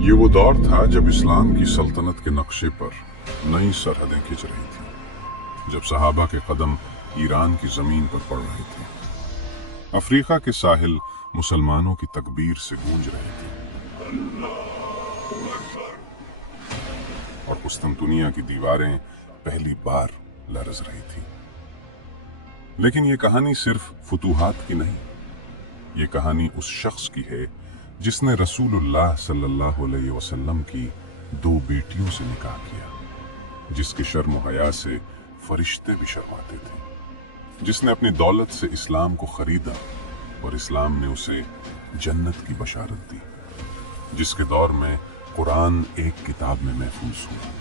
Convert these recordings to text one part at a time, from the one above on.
ये वो दौर था जब इस्लाम की सल्तनत के नक्शे पर नई सरहदें खिंच रही थी, जब सहाबा के कदम ईरान की जमीन पर पड़ रहे थे, अफ्रीका के साहिल मुसलमानों की तकबीर से गूंज रहे थे और कुस्तंतुनिया की दीवारें पहली बार लरज रही थी। लेकिन ये कहानी सिर्फ फुतूहात की नहीं, ये कहानी उस शख्स की है जिसने रसूलुल्लाह सल्लल्लाहु अलैहि वसल्लम की 2 बेटियों से निकाह किया, जिसके शर्म और हया से फरिश्ते भी शर्माते थे, जिसने अपनी दौलत से इस्लाम को खरीदा और इस्लाम ने उसे जन्नत की बशारत दी, जिसके दौर में कुरान एक किताब में महफूज हुआ,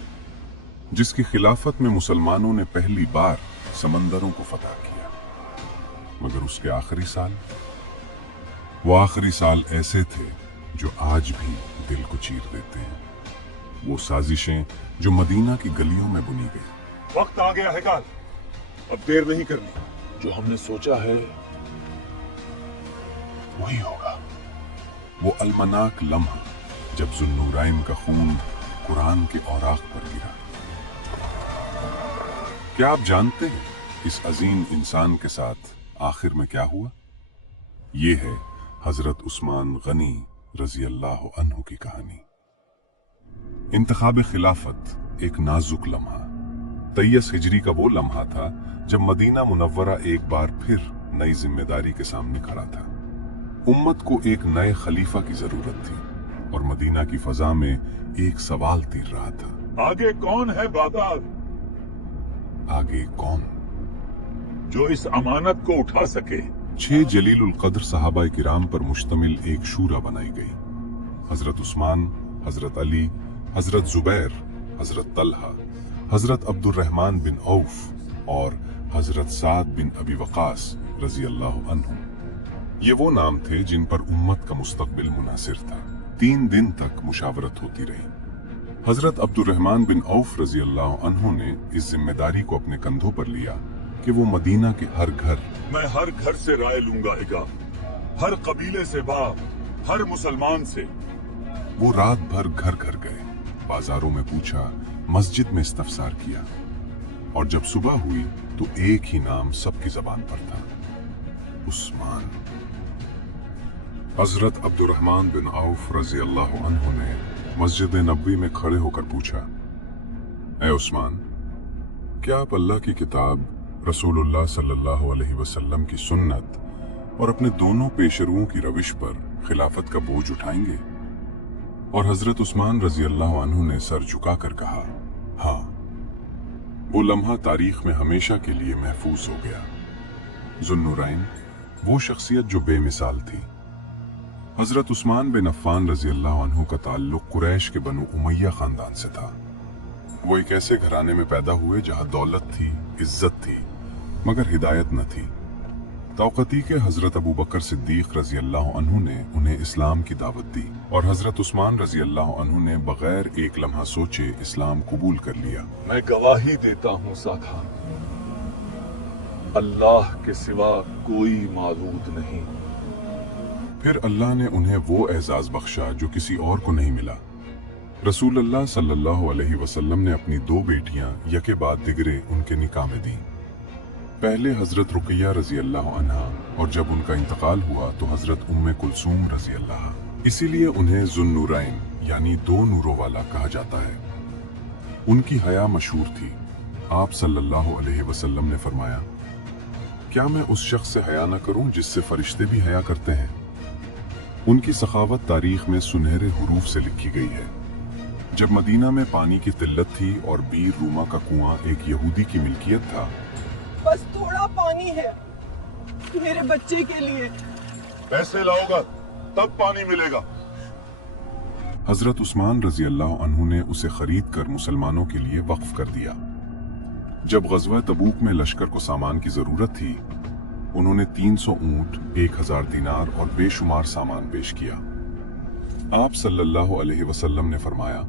जिसकी खिलाफत में मुसलमानों ने पहली बार समंदरों को फतह किया। मगर उसके आखिरी साल, वो आखिरी साल ऐसे थे जो आज भी दिल को चीर देते हैं। वो साजिशें जो मदीना की गलियों में बुनी गई। वक्त आ गया है काल, अब देर नहीं करनी। जो हमने सोचा है वही होगा। वो अलमनाक लम्हा जब जुन्नूरैन का खून कुरान के औराक पर गिरा। क्या आप जानते हैं इस अजीम इंसान के साथ आखिर में क्या हुआ? ये है हजरत उस्मान गनी रजी अल्लाह अन्हु की कहानी। इंतखाब खिलाफत एक नाजुक लम्हा, 23 हिजरी का वो लम्हा था जब मदीना मुनव्वरा एक बार फिर नई जिम्मेदारी के सामने खड़ा था। उम्मत को एक नए खलीफा की जरूरत थी और मदीना की फजा में एक सवाल तीर रहा था। आगे कौन है बागदाद? आगे कौन जो इस अमानत को उठा सके? 6 जलीलुल कद्र सहाबा किराम पर मुश्तमिल एक शूरा बनाई गई। हजरत उस्मान, हजरत अली, हजरत जुबैर, हजरत तलहा, हजरत अब्दुर्रहमान बिन औफ और हजरत साद बिन अबी वकास रजी अल्लाह अन्हु। ये वो नाम थे जिन पर उम्मत का मुस्तकबिल मुनासिर था। 3 दिन तक मुशावरत होती रही। हजरत अब्दुर्रहमान बिन औफ रजी अल्लाह अन्हु ने इस जिम्मेदारी को अपने कंधों पर लिया कि वो मदीना के हर घर, मैं हर घर से राय लूंगा, हर कबीले से बाप, हर मुसलमान से। वो रात भर घर घर गए, बाजारों में पूछा, मस्जिद में इस्तफसार किया, और जब सुबह हुई तो एक ही नाम सबकी जबान पर था, उस्मान। हजरत अब्दुर्रहमान बिन औफ रजी अल्लाह अन्हु ने मस्जिद नबवी में खड़े होकर पूछा, ऐ उस्मान, क्या आप अल्लाह की किताब, रसूलुल्लाह सल्लल्लाहु अलैहि वसल्लम की सुन्नत और अपने दोनों पेशरुओं की रविश पर खिलाफत का बोझ उठाएंगे? और हजरत उस्मान रजी अल्लाह अन्हु ने सर झुकाकर कहा, हाँ। वो लम्हा तारीख में हमेशा के लिए महफूज हो गया। जुन्नूरैन वो शख्सियत जो बेमिसाल थी। हजरत उस्मान बिन अफ़्फ़ान रजी अल्लाह अन्हु का ताल्लुक कुरैश के बनु उमैया खानदान से था। वो एक ऐसे घराने में पैदा हुए जहां दौलत थी, इज्जत थी, मगर हिदायत न थी। तौक़ती के हजरत अबू बकर सिद्दीक रजी अल्लाह अन्हु ने उन्हें इस्लाम की दावत दी और हजरत उस्मान रजी अल्लाह अन्हु ने बगैर एक लम्हा सोचे इस्लाम कबूल कर लिया। मैं गवाही देता हूँ साथा, अल्लाह के सिवा कोई माबूद नहीं। फिर अल्लाह ने उन्हें वो एजाज बख्शा जो किसी और को नहीं मिला। रसूलुल्लाह सल्लल्लाहु अलैहि वसल्लम ने अपनी 2 बेटियां यके बाद दिगरे उनके निकाह में दी। पहले हजरत रुकैया रजी अल्लाह अन्हा, और जब उनका इंतकाल हुआ तो हजरत उम्मे कुलसूम रजी अल्लाह। इसीलिए उन्हें जुन्नूरैन यानी 2 नूरों वाला कहा जाता है। उनकी हया मशहूर थी। आप सल्लल्लाहु अलैहि वसल्लम ने फरमाया, क्या मैं उस शख्स से हया न करूं जिससे फरिश्ते भी हया करते हैं? उनकी सखावत तारीख में सुनहरे हुरूफ से लिखी गई है। जब मदीना में पानी की किल्लत थी और बीर रूमा का कुआं एक यहूदी की मिल्कियत था, बस थोड़ा पानी है मेरे बच्चे के लिए। पैसे लाओगा तब पानी मिलेगा। हजरत उस्मान रजी अल्लाह अन्हु ने उसे खरीद कर मुसलमानों के लिए वक्फ कर दिया। जब गज़वा तबूक में लश्कर को सामान की जरूरत थी, उन्होंने 300 ऊंट, 1000 दीनार और बेशुमार सामान पेश किया। आप सल्लल्लाहु अलैहि वसल्लम ने फरमाया,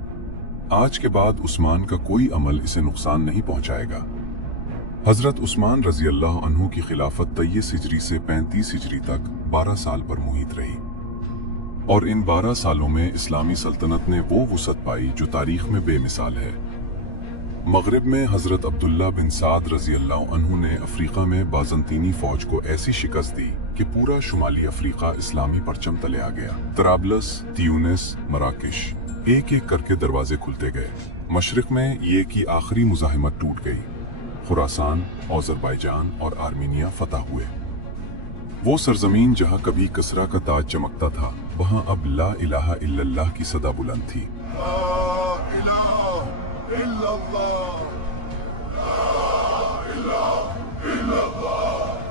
आज के बाद उस्मान का कोई अमल इसे नुकसान नहीं पहुंचाएगा। हजरत उस्मान रजी अल्लाह अन्हु की खिलाफत 23 हिजरी से 35 हिजरी तक 12 साल पर मुहित रही और इन 12 सालों में इस्लामी सल्तनत ने वो वुसअत पाई जो तारीख में बेमिसाल है। मगरिब में हजरत अब्दुल्ला बिन साद रजी अल्लाह अन्हु ने अफ्रीका में बाज़ंतीनी फौज को ऐसी शिकस्त दी कि पूरा शुमाली अफ्रीका इस्लामी परचम तले आ गया। तराबलस, त्यूनिस, मराकेश, एक एक करके दरवाजे खुलते गए। मशरिक में ये की आखिरी मुज़ाहिमत टूट गई। खुरासान, अज़रबैजान और आर्मीनिया फतह हुए। वो सरजमीन जहाँ कभी कसरा का ताज चमकता था, वहाँ अब ला इलाहा इल्लल्लाह की सदा बुलंद थी।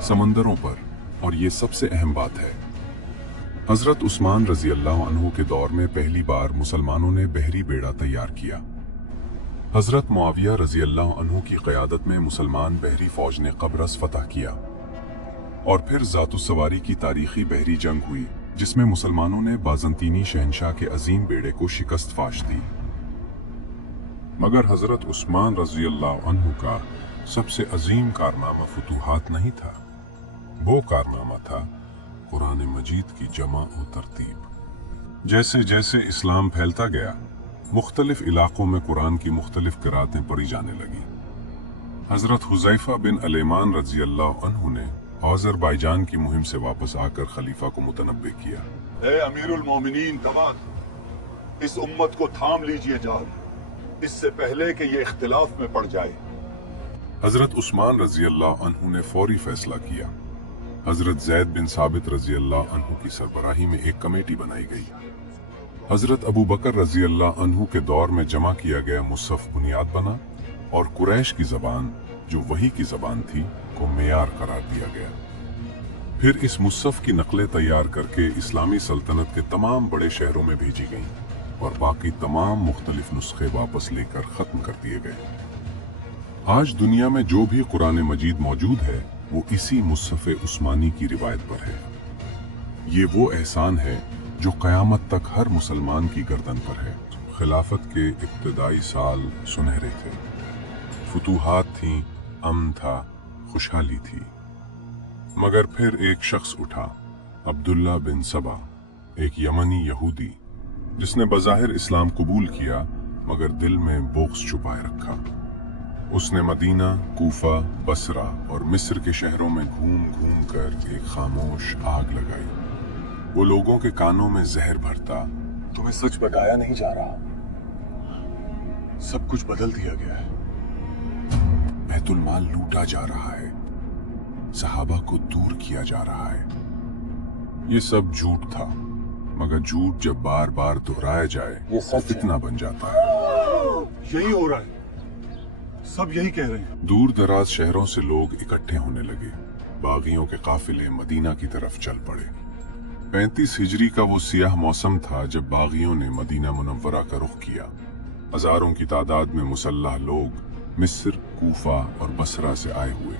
समंदरों पर, और ये सबसे अहम बात है, हजरत उस्मान रजी अल्लाह अन्हु के दौर में पहली बार मुसलमानों ने बहरी बेड़ा तैयार किया। हजरत मुआविया रजी अल्लाह अन्हु की क़यादत में मुसलमान बहरी फौज ने कब्रस फतह किया और फिर ज़ातुस्सवारी की तारीखी बहरी जंग हुई, जिसमें मुसलमानों ने बाज़ंतीनी शहनशाह के अजीम बेड़े को शिकस्त फाश दी। मगर हजरत उस्मान रजी अल्लाह अन्हु का सबसे अजीम कारनामा फुतूहात नहीं था, वो कारनामा था कुरान मजीद की जमा और तरतीब। जैसे जैसे इस्लाम फैलता गया, मुख्तलिफ इलाकों में कुरान की मुख्तलिफ क़िराअतें पढ़ी जाने लगी। हजरत हुज़ैफा बिन अलेमान रजी अल्लाह अन्हु ने अज़रबैजान की मुहिम से वापस आकर खलीफा को मुतनब्बे किया। ए अमीरुल मोमिनीन तबाद, इस उम्मत को थाम लीजिए जान, इससे पहले कि ये इख्तिलाफ में पड़ जाए। हजरत उस्मान रजी अल्लाह अन्हु ने फौरी फैसला किया। हजरत ज़ैद बिन साबित रजी अल्लाह अन्हु की सरबराही में एक कमेटी बनाई गई। हजरत अबू बकर रजी अल्लाह अन्हु के दौर में जमा किया गया मुसहफ बुनियाद बना और कुरैश की जबान, जो वही की जबान थी, को मेयार करार दिया गया। फिर इस मुसहफ की नकलें तैयार करके इस्लामी सल्तनत के तमाम बड़े शहरों में भेजी गईं और बाकी तमाम मुख्तलिफ नुस्खे वापस लेकर ख़त्म कर दिए गए। आज दुनिया में जो भी कुरान मजीद मौजूद है, वो इसी मुसहफ उस्मानी की रिवायत पर है। ये वो एहसान है जो क़यामत तक हर मुसलमान की गर्दन पर है। खिलाफत के इब्तदाई साल सुनहरे थे, फुतूहात थीं, अमन था, खुशहाली थी। मगर फिर एक शख्स उठा, अब्दुल्ला बिन सबा, एक यमनी यहूदी, जिसने बज़ाहिर इस्लाम कबूल किया मगर दिल में बोक्स छुपाए रखा। उसने मदीना, कूफा, बसरा और मिस्र के शहरों में घूम घूम कर एक खामोश आग लगाई। वो लोगों के कानों में जहर भरता, तुम्हें सच बताया नहीं जा रहा, सब कुछ बदल दिया गया है, बैतुल माल लूटा जा रहा है, सहाबा को दूर किया जा रहा है। ये सब झूठ था, मगर झूठ जब बार बार दोहराया जाए, ये सच फितना बन जाता है। यही हो रहा है, सब यही कह रहे हैं। दूर दराज शहरों से लोग इकट्ठे होने लगे। बागियों के काफिले मदीना की तरफ चल पड़े। 35 हिजरी का वो सियाह मौसम था जब बागियों ने मदीना मुनव्वरा का रुख किया। हजारों की तादाद में मुसल्लह लोग मिस्र, कूफा और बसरा से आए हुए।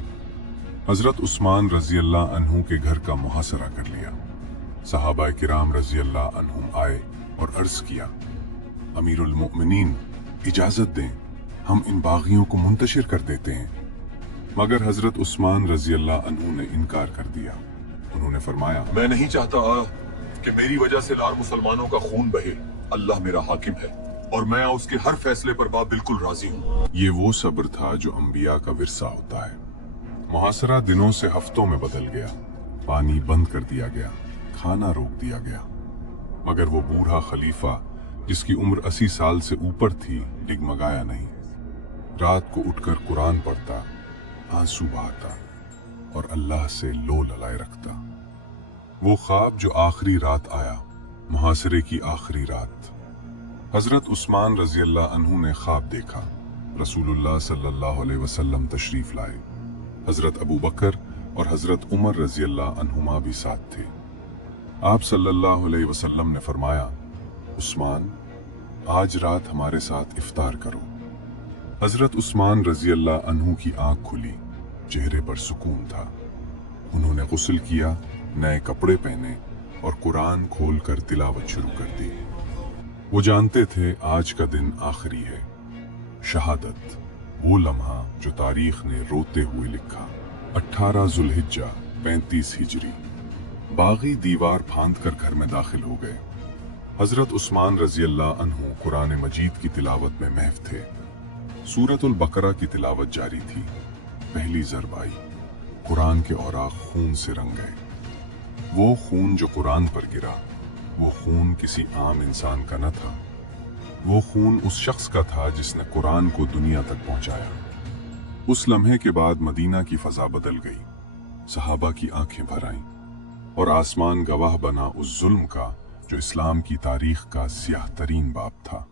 हजरत उस्मान रजी अल्लाह अन्हु के घर का मुहासरा कर लिया। सहाबा किराम रजी अल्लाह अन्हुम आए और अर्ज किया, अमीरुल मोमिनीन, इजाजत दें, हम इन बागियों को मुंतशिर कर देते हैं। मगर हजरत उस्मान रजी अल्लाह अन्हु ने इनकार कर दिया। उन्होंने फरमाया, मैं नहीं चाहता कि मेरी वजह से लार मुसलमानों का खून बहे। अल्लाह मेरा हाकिम है और मैं उसके हर फैसले पर बिल्कुल राजी हूँ। ये वो सब्र था जो अंबिया का विरसा होता है। मुहासरा दिनों से हफ्तों में बदल गया। पानी बंद कर दिया गया, खाना रोक दिया गया। मगर वो बूढ़ा खलीफा, जिसकी उम्र 80 साल से ऊपर थी, डिगमगाया नहीं। रात को उठकर कुरान पढ़ता, आंसू बहाता और अल्लाह से लो ललाए रखता। वो ख्वाब जो आखिरी रात आया, मुहासरे की आखिरी रात। हजरत उस्मान रजी अल्लाह अन्हु ने ख्वाब देखा। रसूलुल्लाह सल्लल्लाहु अलैहि वसल्लम तशरीफ लाए। हजरत अबू बकर और हजरत उमर रजी अल्लाह अन्हुमा भी साथ थे। आप सल्लल्लाहु अलैहि वसल्लम ने फरमाया, उस्मान, आज रात हमारे साथ इफ्तार करो। हजरत उस्मान रजी अल्लाह अन्हु की आंख खुली, चेहरे पर सुकून था। उन्होंने गुस्ल किया, नए कपड़े पहने और कुरान खोलकर तिलावत शुरू कर दी। वो जानते थे आज का दिन आखिरी है। शहादत, वो लम्हा जो तारीख ने रोते हुए लिखा। 18 जुल्हिज्जा 35 हिजरी। बागी दीवार फांद कर घर में दाखिल हो गए। حضرت عثمان رضی اللہ عنہ قرآن مجید کی تلاوت میں محو تھے۔ سورۃ البقرہ کی تلاوت جاری تھی۔ پہلی ضرب آئی، قرآن کے اوراق خون سے رنگ گئے۔ وہ خون جو قرآن پر گرا، وہ خون کسی عام انسان کا نہ تھا، وہ خون اس شخص کا تھا جس نے قرآن کو دنیا تک پہنچایا۔ اس لمحے کے بعد مدینہ کی فضا بدل گئی، صحابہ کی آنکھیں بھر آئیں، اور آسمان گواہ بنا اس ظلم کا جو اسلام کی تاریخ کا سیاہ ترین باب تھا۔